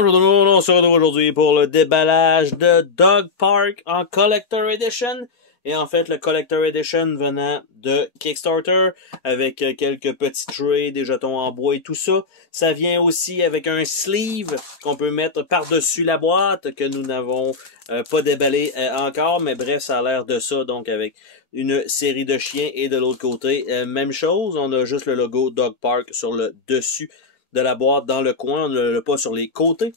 Bonjour tout le monde, on se retrouve aujourd'hui pour le déballage de Dog Park en Collector Edition. Et en fait, le Collector Edition venant de Kickstarter avec quelques petits trays, des jetons en bois et tout ça. Ça vient aussi avec un sleeve qu'on peut mettre par-dessus la boîte que nous n'avons pas déballé encore. Mais bref, ça a l'air de ça, donc avec une série de chiens. Et de l'autre côté, même chose, on a juste le logo Dog Park sur le dessus de la boîte dans le coin, on ne l'a pas sur les côtés.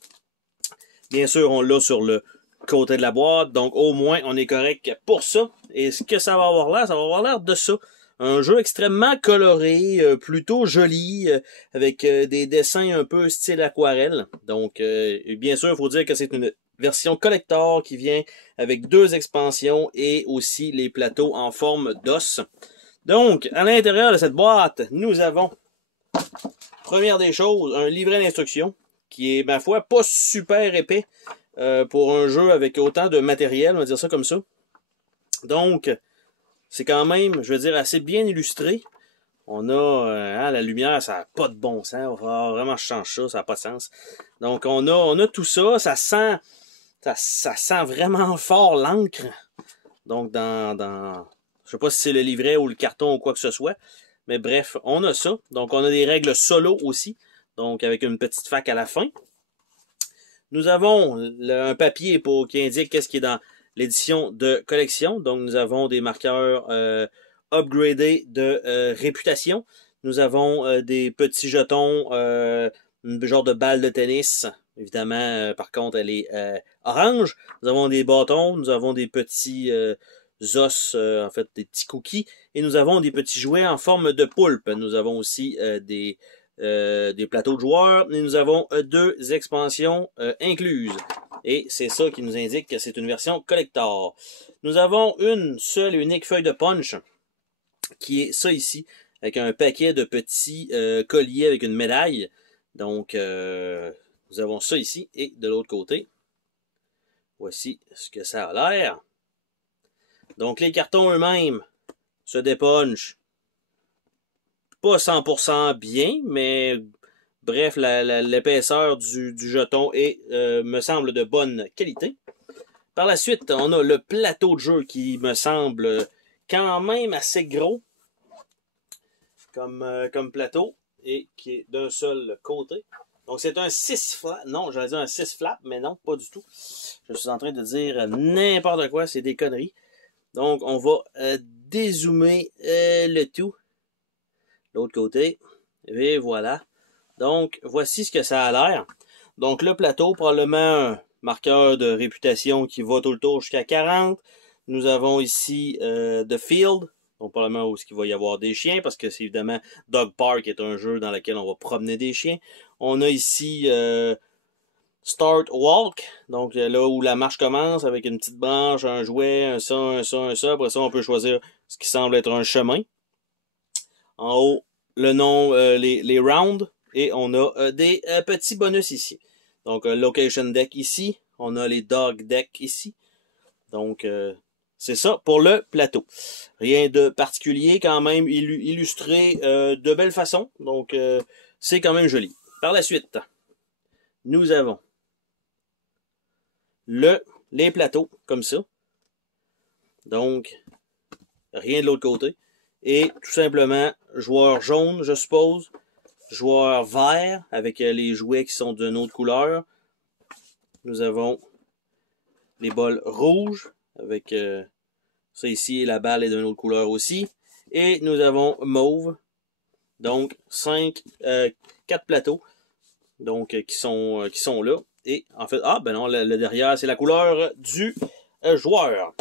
Bien sûr, on l'a sur le côté de la boîte, donc au moins on est correct pour ça. Et ce que ça va avoir l'air, ça va avoir l'air de ça. Un jeu extrêmement coloré, plutôt joli, avec des dessins un peu style aquarelle. Donc, bien sûr, il faut dire que c'est une version collector qui vient avec 2 expansions et aussi les plateaux en forme d'os. Donc, à l'intérieur de cette boîte, nous avons... Première des choses, un livret d'instructions qui est, ma foi, pas super épais pour un jeu avec autant de matériel, on va dire ça comme ça. Donc, c'est quand même, je veux dire, assez bien illustré. On a la lumière, ça n'a pas de bon sens. On va vraiment changer ça, ça n'a pas de sens. Donc, on a tout ça, ça sent vraiment fort l'encre. Donc, je sais pas si c'est le livret ou le carton ou quoi que ce soit. Mais bref, on a ça. Donc, on a des règles solo aussi. Donc, avec une petite fac à la fin. Nous avons un papier qui indique qu'est-ce qui est dans l'édition de collection. Donc, nous avons des marqueurs upgradés de réputation. Nous avons des petits jetons, genre de balle de tennis. Évidemment, par contre, elle est orange. Nous avons des bâtons. Nous avons des petits... os, en fait, des petits cookies. Et nous avons des petits jouets en forme de poulpe. Nous avons aussi des plateaux de joueurs. Et nous avons 2 expansions incluses. Et c'est ça qui nous indique que c'est une version collector. Nous avons une seule et unique feuille de punch, qui est ça ici, avec un paquet de petits colliers avec une médaille. Donc, nous avons ça ici. Et de l'autre côté, voici ce que ça a l'air. Donc, les cartons eux-mêmes se dépunchent pas 100% bien, mais bref, l'épaisseur du jeton est, me semble, de bonne qualité. Par la suite, on a le plateau de jeu qui me semble quand même assez gros comme plateau et qui est d'un seul côté. Donc, c'est un 6 flap. Non, j'allais dire un 6 flap, mais non, pas du tout. Je suis en train de dire n'importe quoi, c'est des conneries. Donc, on va dézoomer le tout. L'autre côté. Et voilà. Donc, voici ce que ça a l'air. Donc, le plateau, probablement un marqueur de réputation qui va tout le tour jusqu'à 40. Nous avons ici The Field. Donc, probablement où il va y avoir des chiens, parce que c'est évidemment Dog Park est un jeu dans lequel on va promener des chiens. On a ici... Start Walk, donc là où la marche commence avec une petite branche, un jouet, un ça, un ça, un ça. Après ça, on peut choisir ce qui semble être un chemin. En haut, le nom, les rounds, et on a des petits bonus ici. Donc, location deck ici, on a les dog deck ici. Donc, c'est ça pour le plateau. Rien de particulier, quand même illustré de belle façon. Donc, c'est quand même joli. Par la suite, nous avons les plateaux, comme ça. Donc, rien de l'autre côté. Et tout simplement, joueur jaune, je suppose. Joueur vert, avec les jouets qui sont d'une autre couleur. Nous avons les bols rouges, avec ça ici, et la balle est d'une autre couleur aussi. Et nous avons mauve. Donc, 4 plateaux donc qui sont là. Et en fait, ben non, le derrière, c'est la couleur du joueur.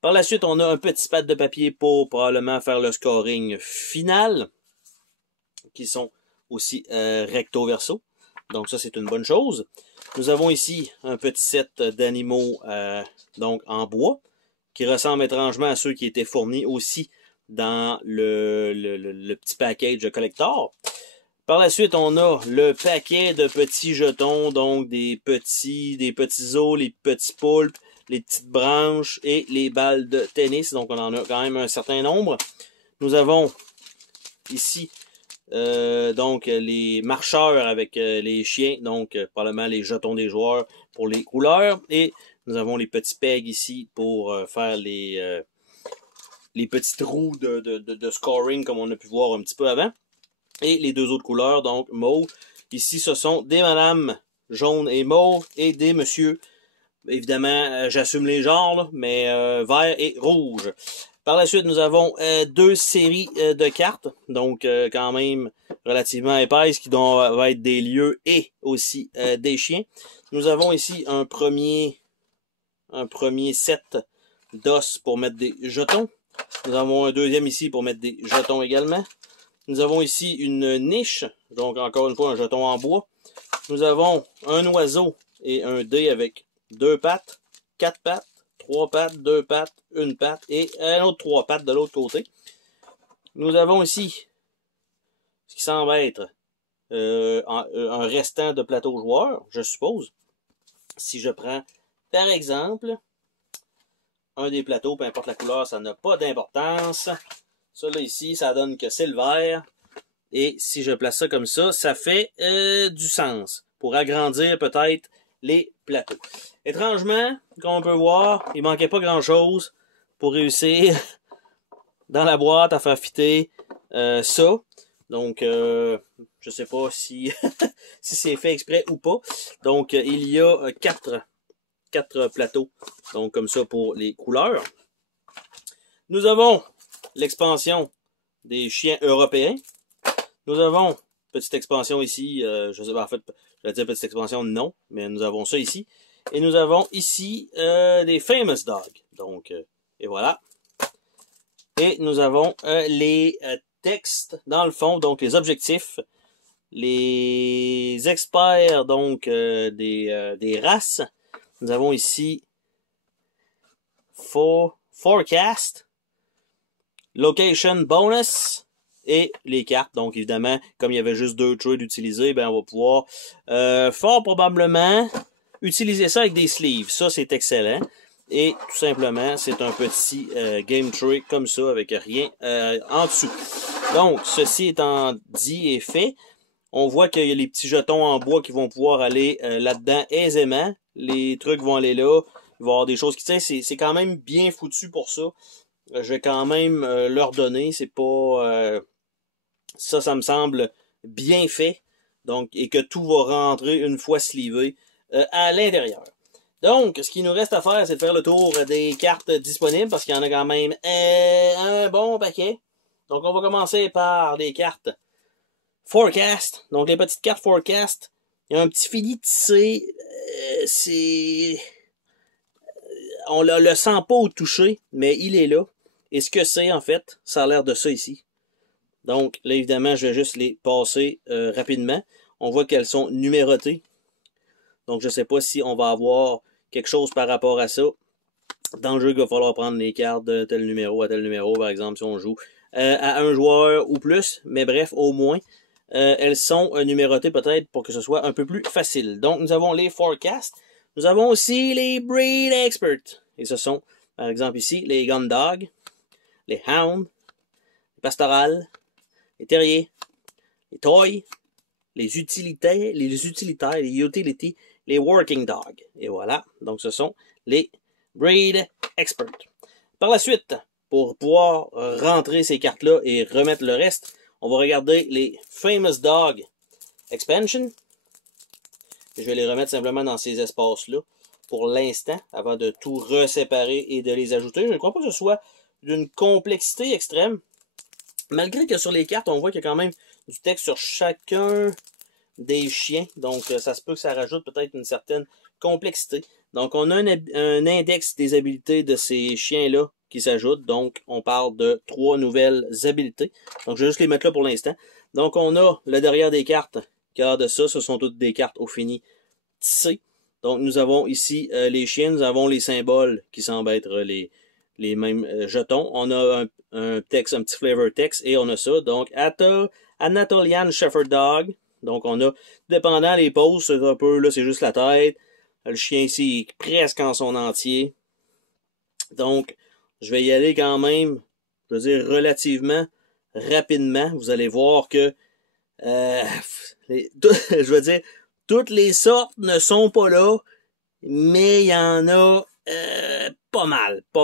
Par la suite, on a un petit pad de papier pour probablement faire le scoring final, qui sont aussi recto-verso. Donc ça, c'est une bonne chose. Nous avons ici un petit set d'animaux donc en bois, qui ressemble étrangement à ceux qui étaient fournis aussi dans le petit package collector. Par la suite, on a le paquet de petits jetons, donc des petits os, les petits poulpes, les petites branches et les balles de tennis. Donc, on en a quand même un certain nombre. Nous avons ici donc les marcheurs avec les chiens, donc probablement les jetons des joueurs pour les couleurs. Et nous avons les petits pegs ici pour faire les petits trous de scoring comme on a pu voir un petit peu avant. Et les deux autres couleurs, donc mauve. Ici, ce sont des madames jaune et mauve et des monsieur. Évidemment, j'assume les genres, là, mais vert et rouge. Par la suite, nous avons deux séries de cartes, donc quand même relativement épaisses, qui vont être des lieux et aussi des chiens. Nous avons ici un premier set d'os pour mettre des jetons. Nous avons un deuxième ici pour mettre des jetons également. Nous avons ici une niche, donc encore une fois un jeton en bois. Nous avons un oiseau et un dé avec 2 pattes, 4 pattes, 3 pattes, 2 pattes, 1 patte et un autre 3 pattes de l'autre côté. Nous avons ici ce qui semble être un restant de plateau joueur, je suppose. Si je prends par exemple un des plateaux, peu importe la couleur, ça n'a pas d'importance. Ça là ici, ça donne que c'est le vert. Et si je place ça comme ça, ça fait du sens pour agrandir peut-être les plateaux. Étrangement, comme on peut voir, il manquait pas grand-chose pour réussir dans la boîte à faire fitter ça. Donc, je sais pas si, si c'est fait exprès ou pas. Donc, il y a quatre plateaux. Donc, comme ça pour les couleurs. Nous avons l'expansion des chiens européens. Nous avons petite expansion ici, je sais pas, en fait, je vais dire petite expansion, non, mais nous avons ça ici. Et nous avons ici des Famous Dogs. Donc, et voilà. Et nous avons les textes dans le fond, donc les objectifs, les experts donc des races. Nous avons ici Forecast, Location Bonus et les cartes. Donc évidemment, comme il y avait juste 2 trades utilisés, ben on va pouvoir fort probablement utiliser ça avec des sleeves. Ça, c'est excellent. Et tout simplement, c'est un petit game tray comme ça, avec rien en dessous. Donc, ceci étant dit et fait, on voit qu'il y a les petits jetons en bois qui vont pouvoir aller là-dedans aisément. Les trucs vont aller là. Il va y avoir des choses qui... Tu sais, c'est quand même bien foutu pour ça. Je vais quand même leur donner. C'est pas... ça me semble bien fait. Donc, et que tout va rentrer une fois sleevé à l'intérieur. Donc, ce qu'il nous reste à faire, c'est de faire le tour des cartes disponibles, parce qu'il y en a quand même un bon paquet. Donc, on va commencer par des cartes Forecast. Donc, les petites cartes Forecast. Il y a un petit fini tissé. C'est... On le sent pas au toucher, mais il est là. Et ce que c'est, en fait, ça a l'air de ça ici. Donc, là, évidemment, je vais juste les passer rapidement. On voit qu'elles sont numérotées. Donc, je ne sais pas si on va avoir quelque chose par rapport à ça. Dans le jeu, il va falloir prendre les cartes de tel numéro à tel numéro, par exemple, si on joue à un joueur ou plus. Mais bref, au moins, elles sont numérotées peut-être pour que ce soit un peu plus facile. Donc, nous avons les Forecasts. Nous avons aussi les Breed Experts. Et ce sont, par exemple ici, les Gun Dogs, les Hounds, les Pastorales, les Terriers, les Toys, les utilitaires, les Utility, les Working Dogs. Et voilà, donc ce sont les Breed Experts. Par la suite, pour pouvoir rentrer ces cartes-là et remettre le reste, on va regarder les Famous Dog Expansion. Je vais les remettre simplement dans ces espaces-là pour l'instant, avant de tout reséparer et de les ajouter. Je ne crois pas que ce soit d'une complexité extrême. Malgré que sur les cartes, on voit qu'il y a quand même du texte sur chacun des chiens. Donc, ça se peut que ça rajoute peut-être une certaine complexité. Donc, on a un index des habilités de ces chiens-là qui s'ajoute. Donc, on parle de 3 nouvelles habilités. Donc, je vais juste les mettre là pour l'instant. Donc, on a le derrière des cartes. Car de ça, ce sont toutes des cartes au fini tissées. Donc, nous avons ici les chiens. Nous avons les symboles qui semblent être les mêmes jetons. On a un texte, un petit flavor text, et on a ça. Donc, Anatolian Shepherd Dog. Donc, on a, dépendant des poses, c'est un peu, là, c'est juste la tête. Le chien ici est presque en son entier. Donc, je vais y aller quand même, je veux dire, relativement rapidement. Vous allez voir que Je veux dire, toutes les sortes ne sont pas là, mais il y en a pas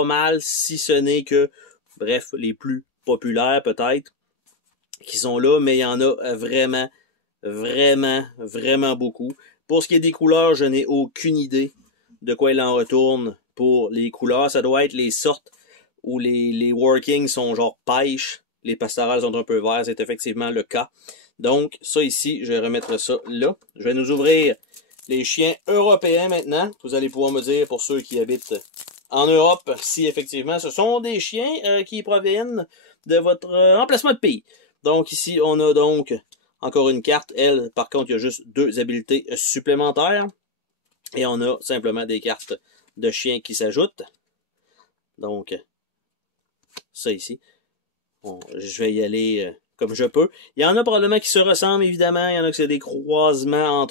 mal, si ce n'est que, bref, les plus populaires peut-être, qui sont là, mais il y en a vraiment beaucoup. Pour ce qui est des couleurs, je n'ai aucune idée de quoi il en retourne pour les couleurs. Ça doit être les sortes où les workings sont genre pêche, les pastorales sont un peu verts, c'est effectivement le cas. Donc, ça ici, je vais remettre ça là. Je vais nous ouvrir les chiens européens maintenant. Vous allez pouvoir me dire, pour ceux qui habitent en Europe, si effectivement ce sont des chiens qui proviennent de votre emplacement de pays. Donc ici, on a donc encore une carte. Elle, par contre, il y a juste 2 habiletés supplémentaires. Et on a simplement des cartes de chiens qui s'ajoutent. Donc, ça ici. Bon, je vais y aller comme je peux. Il y en a probablement qui se ressemblent, évidemment. Il y en a que c'est des croisements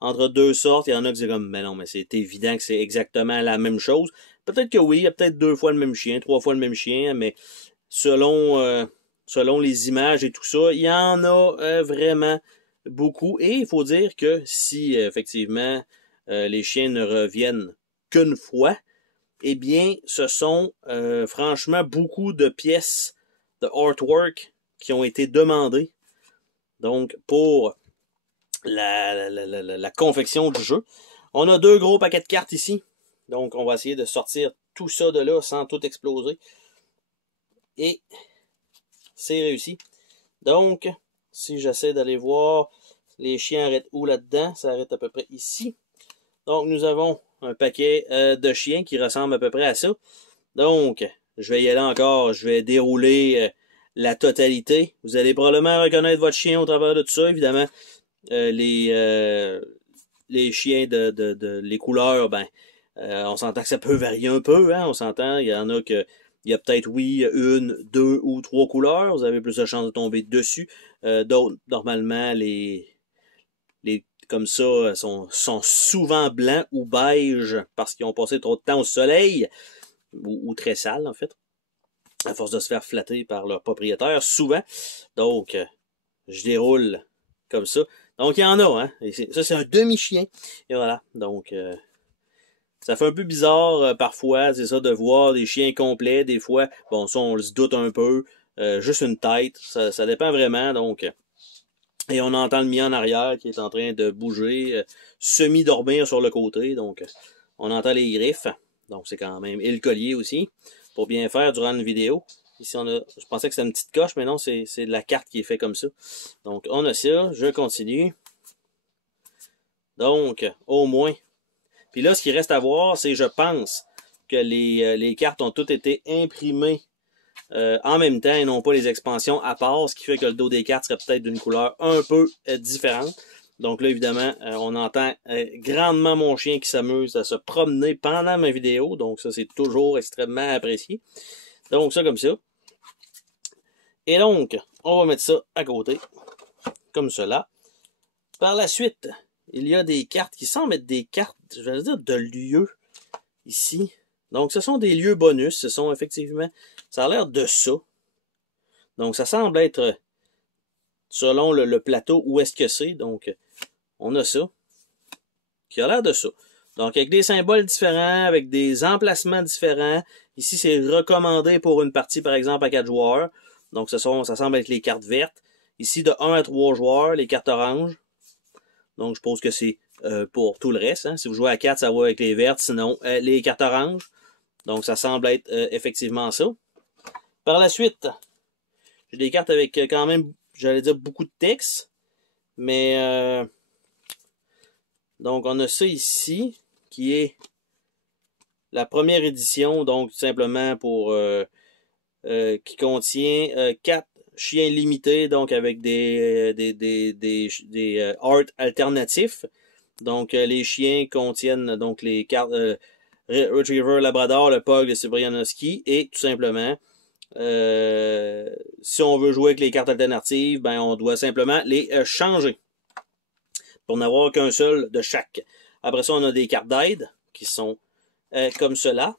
entre 2 sortes. Il y en a qui c'est comme, mais non, mais c'est évident que c'est exactement la même chose. Peut-être que oui, il y a peut-être 2 fois le même chien, 3 fois le même chien, mais selon les images et tout ça, il y en a vraiment beaucoup. Et il faut dire que si effectivement les chiens ne reviennent qu'une fois, eh bien, ce sont franchement beaucoup de pièces de artwork qui ont été demandées. Donc, pour la confection du jeu. On a 2 gros paquets de cartes ici. Donc, on va essayer de sortir tout ça de là sans tout exploser. Et c'est réussi. Donc, si j'essaie d'aller voir, les chiens arrêtent où là-dedans? Ça arrête à peu près ici. Donc, nous avons un paquet de chiens qui ressemble à peu près à ça. Donc, je vais y aller encore. Je vais dérouler la totalité. Vous allez probablement reconnaître votre chien au travers de tout ça. Évidemment, les chiens les couleurs, ben, on s'entend que ça peut varier un peu, hein, on s'entend, il y en a que, il y a peut-être, oui, 1, 2 ou 3 couleurs, vous avez plus de chances de tomber dessus, d'autres, normalement, les comme ça, sont souvent blancs ou beige parce qu'ils ont passé trop de temps au soleil, ou très sales, en fait, à force de se faire flatter par leur propriétaire, souvent, donc, je déroule comme ça. Donc, il y en a, hein. Et ça, c'est un demi-chien. Et voilà. Donc, ça fait un peu bizarre parfois, c'est ça, de voir des chiens complets. Des fois, bon, ça, on se doute un peu. Juste une tête. Ça dépend vraiment. Donc, et on entend le mien en arrière qui est en train de bouger, semi-dormir sur le côté. Donc, on entend les griffes. Donc, c'est quand même... Et le collier aussi, pour bien faire durant une vidéo. Ici, on a... Je pensais que c'était une petite coche, mais non, c'est la carte qui est faite comme ça. Donc, on a ça. Je continue. Donc, au moins. Puis là, ce qui reste à voir, c'est, je pense, que les cartes ont toutes été imprimées en même temps et non pas les expansions à part, ce qui fait que le dos des cartes serait peut-être d'une couleur un peu différente. Donc là, évidemment, on entend grandement mon chien qui s'amuse à se promener pendant ma vidéo. Donc ça, c'est toujours extrêmement apprécié. Donc ça, comme ça. Et donc, on va mettre ça à côté, comme cela. Par la suite, il y a des cartes qui semblent être des cartes, je vais dire, de lieux, ici. Donc, ce sont des lieux bonus. Ce sont effectivement, ça a l'air de ça. Donc, ça semble être, selon le plateau, où est-ce que c'est. Donc, on a ça, qui a l'air de ça. Donc, avec des symboles différents, avec des emplacements différents. Ici, c'est recommandé pour une partie, par exemple, à 4 joueurs. Donc, ça semble être les cartes vertes. Ici, de 1 à 3 joueurs, les cartes oranges. Donc, je pense que c'est pour tout le reste. Hein. Si vous jouez à 4, ça va avec les vertes. Sinon, les cartes oranges. Donc, ça semble être effectivement ça. Par la suite, j'ai des cartes avec quand même, j'allais dire, beaucoup de texte. Mais, donc, on a ça ici, qui est la première édition. Donc, tout simplement pour qui contient 4 chiens limités, donc avec des art alternatifs. Donc, les chiens contiennent donc les cartes Retriever, Labrador, le Pug, le Siberianowski, et tout simplement, si on veut jouer avec les cartes alternatives, ben on doit simplement les changer pour n'avoir qu'un seul de chaque. Après ça, on a des cartes d'aide qui sont comme cela.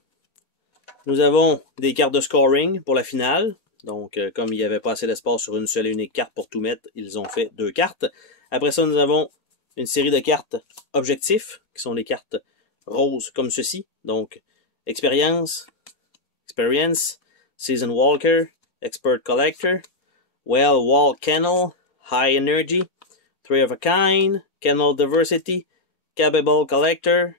Nous avons des cartes de scoring pour la finale. Donc, comme il n'y avait pas assez d'espace sur une seule et unique carte pour tout mettre, ils ont fait 2 cartes. Après ça, nous avons une série de cartes objectifs, qui sont les cartes roses comme ceci. Donc, Experience, Season Walker, Expert Collector, Well Wall Kennel, High Energy, 3 of a Kind, Kennel Diversity, Capable Collector,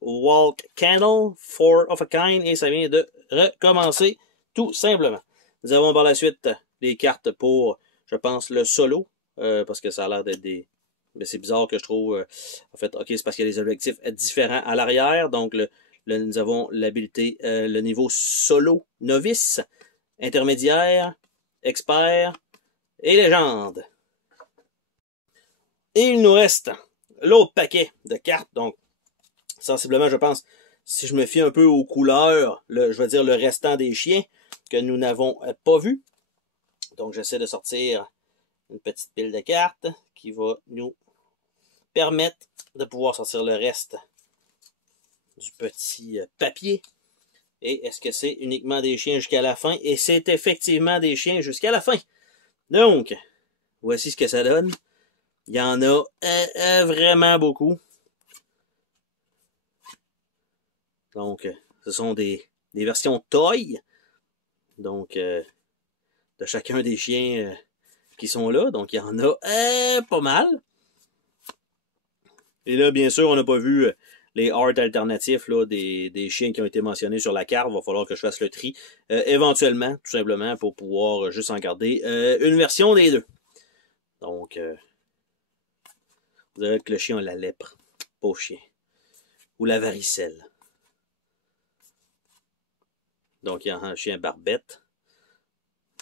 Walk Kennel, 4 of a Kind, et ça vient de recommencer tout simplement. Nous avons par la suite des cartes pour, je pense, le solo, parce que ça a l'air d'être des... Mais c'est bizarre que je trouve... en fait, ok, c'est parce qu'il y a des objectifs différents à l'arrière. Donc, nous avons l'habilité, le niveau solo, novice, intermédiaire, expert et légende. Et il nous reste l'autre paquet de cartes. Donc, sensiblement, je pense, si je me fie un peu aux couleurs, je vais dire le restant des chiens que nous n'avons pas vu. Donc, j'essaie de sortir une petite pile de cartes qui va nous permettre de pouvoir sortir le reste du petit papier. Et est-ce que c'est uniquement des chiens jusqu'à la fin? Et c'est effectivement des chiens jusqu'à la fin. Donc, voici ce que ça donne. Il y en a vraiment beaucoup. Donc, ce sont des versions toy. Donc, de chacun des chiens qui sont là. Donc, il y en a pas mal. Et là, bien sûr, on n'a pas vu les art alternatifs là, des chiens qui ont été mentionnés sur la carte. Il va falloir que je fasse le tri éventuellement, tout simplement, pour pouvoir juste en garder une version des deux. Donc, vous verrez que le chien a la lèpre. Pauvre chien. Ou la varicelle. Donc, il y a un chien barbette.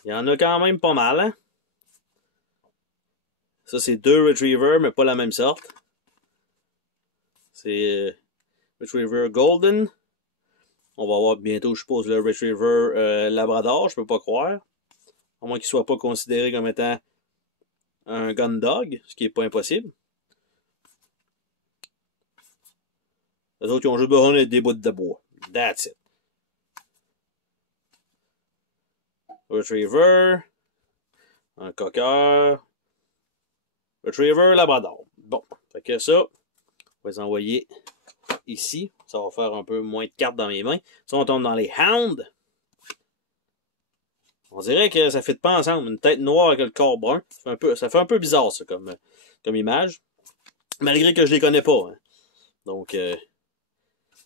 Il y en a quand même pas mal. Hein? Ça, c'est 2 Retrievers, mais pas la même sorte. C'est Retriever Golden. On va voir bientôt, je suppose, le Retriever Labrador, je peux pas croire. À moins qu'il soit pas considéré comme étant un gun dog, ce qui est pas impossible. Les autres, ils ont juste besoin d'être des bouts de bois. That's it. Retriever. Un cocker. Retriever Labrador. Bon, fait que ça, on va les envoyer ici. Ça va faire un peu moins de cartes dans mes mains. Ça, on tombe dans les Hounds. On dirait que ça ne fit pas ensemble. Une tête noire avec le corps brun. Ça fait un peu bizarre, ça, comme image. Malgré que je les connais pas. Hein. Donc,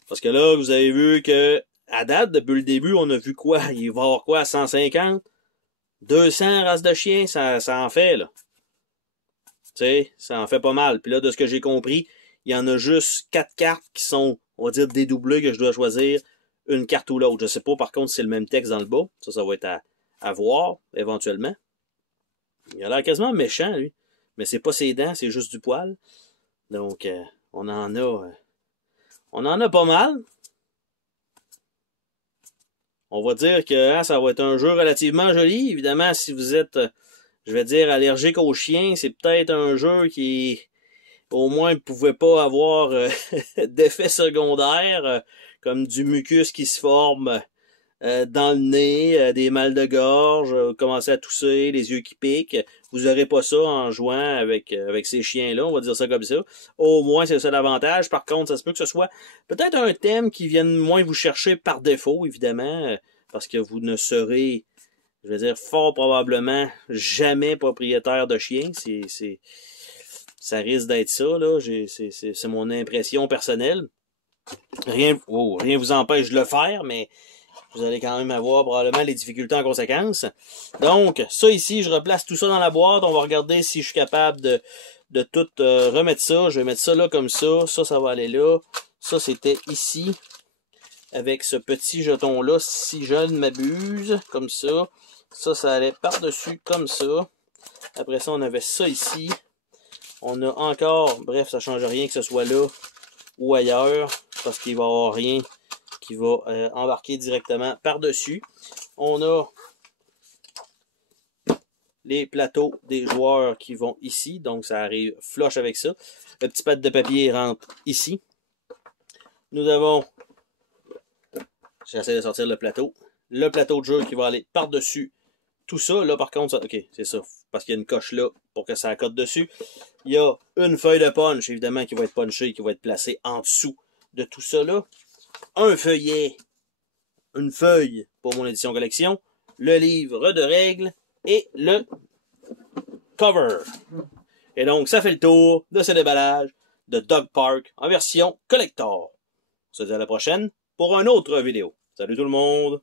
parce que là, vous avez vu que, à date, depuis le début, on a vu quoi? Il va y avoir quoi? 150? 200 races de chiens? Ça en fait, là. Tu sais, ça en fait pas mal. Puis là, de ce que j'ai compris, il y en a juste 4 cartes qui sont, on va dire, dédoublées, que je dois choisir une carte ou l'autre. Je sais pas, par contre, si c'est le même texte dans le bas. Ça va être à voir, éventuellement. Il a l'air quasiment méchant, lui. Mais c'est pas ses dents, c'est juste du poil. Donc, on en a pas mal. On va dire que ça va être un jeu relativement joli. Évidemment, si vous êtes, je vais dire, allergique aux chiens, c'est peut-être un jeu qui, au moins, ne pouvait pas avoir d'effets secondaires, comme du mucus qui se forme dans le nez, des mal de gorge, commencer à tousser, les yeux qui piquent. Vous n'aurez pas ça en jouant avec ces chiens-là, on va dire ça comme ça. Au moins, c'est ça l'avantage. Par contre, ça se peut que ce soit peut-être un thème qui vienne moins vous chercher par défaut, évidemment, parce que vous ne serez, je veux dire, fort probablement jamais propriétaire de chien. Ça risque d'être ça, là. C'est mon impression personnelle. Rien vous empêche de le faire, mais vous allez quand même avoir probablement les difficultés en conséquence. Donc, ça ici, je replace tout ça dans la boîte. On va regarder si je suis capable de tout remettre ça. Je vais mettre ça là comme ça. Ça va aller là. Ça, c'était ici. Avec ce petit jeton-là, si je ne m'abuse. Comme ça. Ça allait par-dessus comme ça. Après ça, on avait ça ici. On a encore, bref, ça ne change rien que ce soit là ou ailleurs. Parce qu'il va y avoir rien qui va embarquer directement par-dessus. On a les plateaux des joueurs qui vont ici. Donc, ça arrive flush avec ça. Le petit pad de papier rentre ici. Nous avons, j'essaie de sortir le plateau de jeu qui va aller par-dessus tout ça, là, par contre, ok, c'est ça, parce qu'il y a une coche là pour que ça accote dessus. Il y a une feuille de punch, évidemment, qui va être punchée, qui va être placée en dessous de tout ça, là. Un feuillet, une feuille pour mon édition collection, le livre de règles et le cover. Et donc, ça fait le tour de ce déballage de Dog Park en version collector. On se dit à la prochaine pour une autre vidéo. Salut tout le monde!